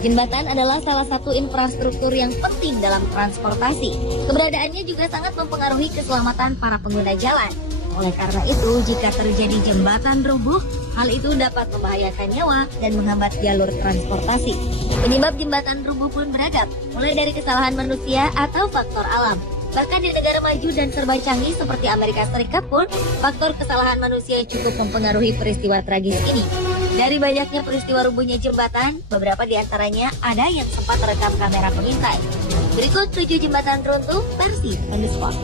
Jembatan adalah salah satu infrastruktur yang penting dalam transportasi. Keberadaannya juga sangat mempengaruhi keselamatan para pengguna jalan. Oleh karena itu, jika terjadi jembatan rubuh, hal itu dapat membahayakan nyawa dan menghambat jalur transportasi. Penyebab jembatan rubuh pun beragam, mulai dari kesalahan manusia atau faktor alam. Bahkan di negara maju dan serba canggih seperti Amerika Serikat pun, faktor kesalahan manusia cukup mempengaruhi peristiwa tragis ini. Dari banyaknya peristiwa rubuhnya jembatan, beberapa di antaranya ada yang sempat terekam kamera pengintai. Berikut 7 jembatan runtuh versi on the spot.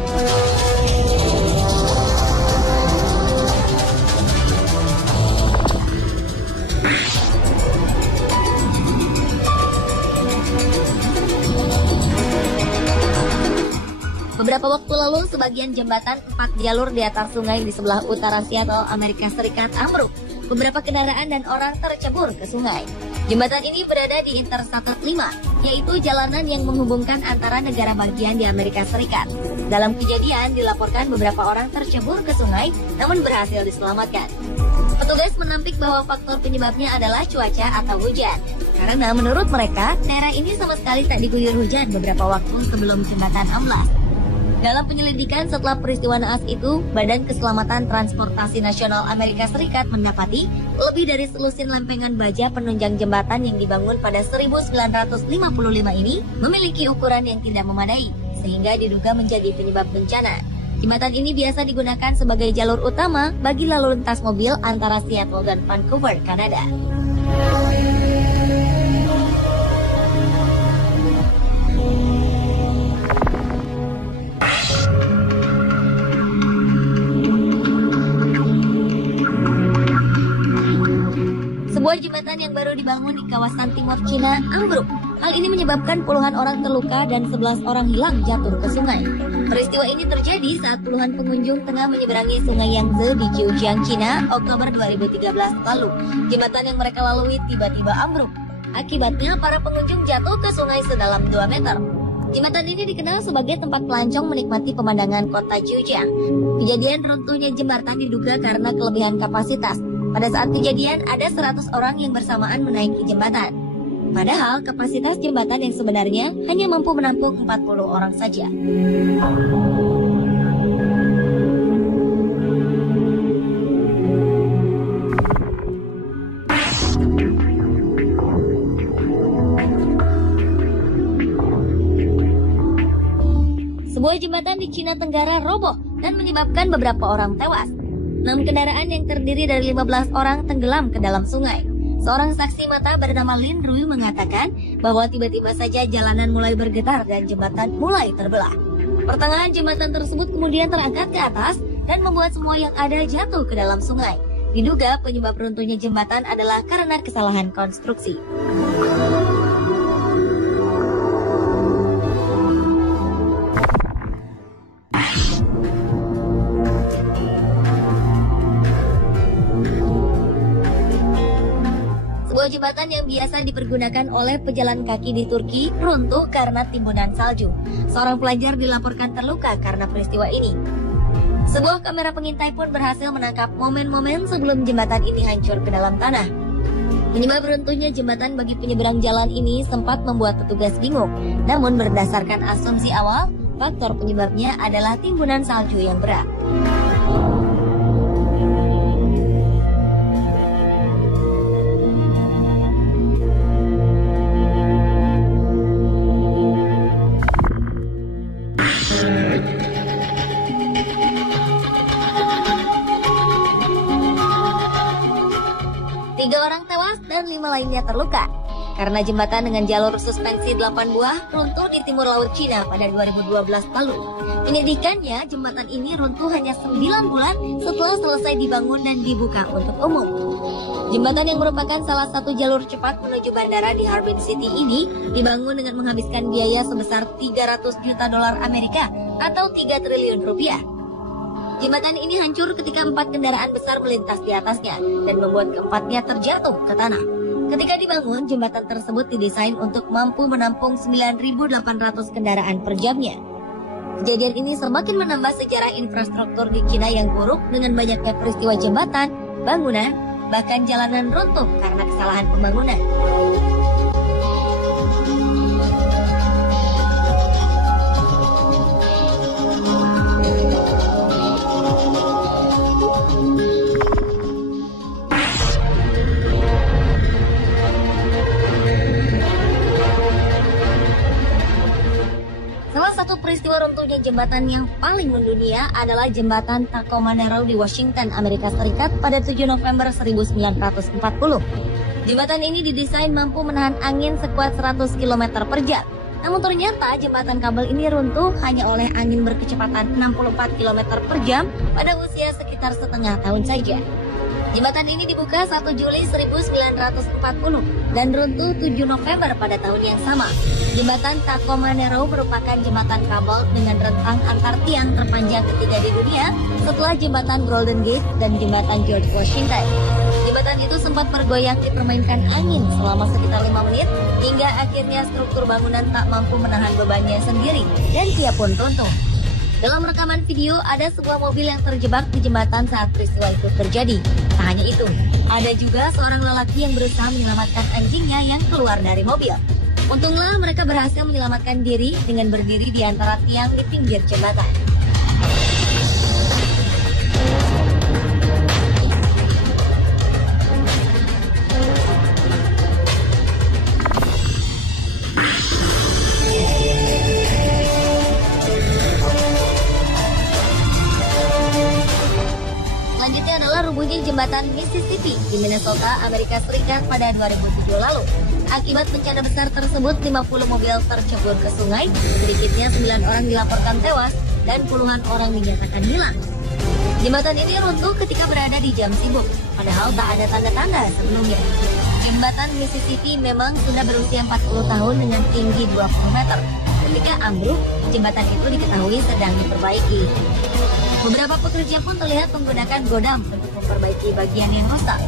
Beberapa waktu lalu, sebagian jembatan 4 jalur di atas sungai di sebelah utara Seattle, Amerika Serikat ambruk. Beberapa kendaraan dan orang tercebur ke sungai. Jembatan ini berada di Interstate 5, yaitu jalanan yang menghubungkan antara negara bagian di Amerika Serikat. Dalam kejadian, dilaporkan beberapa orang tercebur ke sungai, namun berhasil diselamatkan. Petugas menampik bahwa faktor penyebabnya adalah cuaca atau hujan. Karena menurut mereka, daerah ini sama sekali tak diguyur hujan beberapa waktu sebelum jembatan amblas. Dalam penyelidikan setelah peristiwa naas itu, Badan Keselamatan Transportasi Nasional Amerika Serikat mendapati lebih dari selusin lempengan baja penunjang jembatan yang dibangun pada 1955 ini memiliki ukuran yang tidak memadai, sehingga diduga menjadi penyebab bencana. Jembatan ini biasa digunakan sebagai jalur utama bagi lalu lintas mobil antara Seattle dan Vancouver, Kanada. Sebuah jembatan yang baru dibangun di kawasan timur Cina ambruk. Hal ini menyebabkan puluhan orang terluka dan 11 orang hilang jatuh ke sungai. Peristiwa ini terjadi saat puluhan pengunjung tengah menyeberangi sungai Yangtze di Zhejiang, Cina, Oktober 2013 lalu. Jembatan yang mereka lalui tiba-tiba ambruk. Akibatnya, para pengunjung jatuh ke sungai sedalam 2 meter. Jembatan ini dikenal sebagai tempat pelancong menikmati pemandangan kota Zhejiang. Kejadian runtuhnya jembatan diduga karena kelebihan kapasitas. Pada saat kejadian, ada 100 orang yang bersamaan menaiki jembatan. Padahal, kapasitas jembatan yang sebenarnya hanya mampu menampung 40 orang saja. Sebuah jembatan di Cina Tenggara roboh dan menyebabkan beberapa orang tewas. 6 kendaraan yang terdiri dari 15 orang tenggelam ke dalam sungai. Seorang saksi mata bernama Lin Rui mengatakan bahwa tiba-tiba saja jalanan mulai bergetar dan jembatan mulai terbelah. Pertengahan jembatan tersebut kemudian terangkat ke atas dan membuat semua yang ada jatuh ke dalam sungai. Diduga penyebab runtuhnya jembatan adalah karena kesalahan konstruksi. Sebuah jembatan yang biasa dipergunakan oleh pejalan kaki di Turki runtuh karena timbunan salju. Seorang pelajar dilaporkan terluka karena peristiwa ini. Sebuah kamera pengintai pun berhasil menangkap momen-momen sebelum jembatan ini hancur ke dalam tanah. Penyebab runtuhnya jembatan bagi penyeberang jalan ini sempat membuat petugas bingung. Namun berdasarkan asumsi awal, faktor penyebabnya adalah timbunan salju yang berat. Tiga orang tewas dan 5 lainnya terluka karena jembatan dengan jalur suspensi 8 buah runtuh di timur laut Cina pada 2012 lalu. Menyedihkannya, jembatan ini runtuh hanya 9 bulan setelah selesai dibangun dan dibuka untuk umum. Jembatan yang merupakan salah satu jalur cepat menuju bandara di Harbin City ini dibangun dengan menghabiskan biaya sebesar 300 juta dolar Amerika atau 3 triliun rupiah. Jembatan ini hancur ketika 4 kendaraan besar melintas di atasnya dan membuat keempatnya terjatuh ke tanah. Ketika dibangun, jembatan tersebut didesain untuk mampu menampung 9.800 kendaraan per jamnya. Kejadian ini semakin menambah sejarah infrastruktur di Cina yang buruk dengan banyaknya peristiwa jembatan, bangunan, bahkan jalanan runtuh karena kesalahan pembangunan. satu-satunya jembatan yang paling mendunia adalah jembatan Tacoma Narrow di Washington, Amerika Serikat pada 7 November 1940. Jembatan ini didesain mampu menahan angin sekuat 100 km per jam. Namun ternyata jembatan kabel ini runtuh hanya oleh angin berkecepatan 64 km per jam pada usia sekitar setengah tahun saja. Jembatan ini dibuka 1 Juli 1940 dan runtuh 7 November pada tahun yang sama. Jembatan Tacoma Narrow merupakan jembatan kabel dengan rentang antar tiang terpanjang ketiga di dunia setelah jembatan Golden Gate dan jembatan George Washington. Jembatan itu sempat bergoyang dipermainkan angin selama sekitar 5 menit hingga akhirnya struktur bangunan tak mampu menahan bebannya sendiri dan ia pun runtuh. Dalam rekaman video, ada sebuah mobil yang terjebak di jembatan saat peristiwa itu terjadi. Tak hanya itu, ada juga seorang lelaki yang berusaha menyelamatkan anjingnya yang keluar dari mobil. Untunglah mereka berhasil menyelamatkan diri dengan berdiri di antara tiang di pinggir jembatan. Selanjutnya adalah rubuhnya jembatan Mississippi di Minnesota, Amerika Serikat pada 2007 lalu. Akibat bencana besar tersebut, 50 mobil tercebur ke sungai, sedikitnya 9 orang dilaporkan tewas dan puluhan orang dinyatakan hilang. Jembatan ini runtuh ketika berada di jam sibuk, padahal tak ada tanda-tanda sebelumnya. Jembatan Mississippi memang sudah berusia 40 tahun dengan tinggi 20 meter. Ketika ambruk, jembatan itu diketahui sedang diperbaiki. Beberapa pekerja pun terlihat menggunakan godam untuk memperbaiki bagian yang rusak.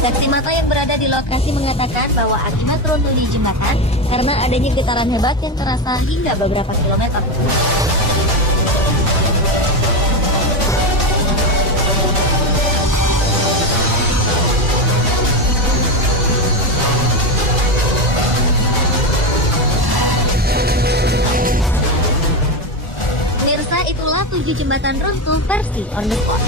Saksi mata yang berada di lokasi mengatakan bahwa akibat runtuhnya jembatan karena adanya getaran hebat yang terasa hingga beberapa kilometer. Pemirsa, itulah 7 jembatan runtuh versi on the spot.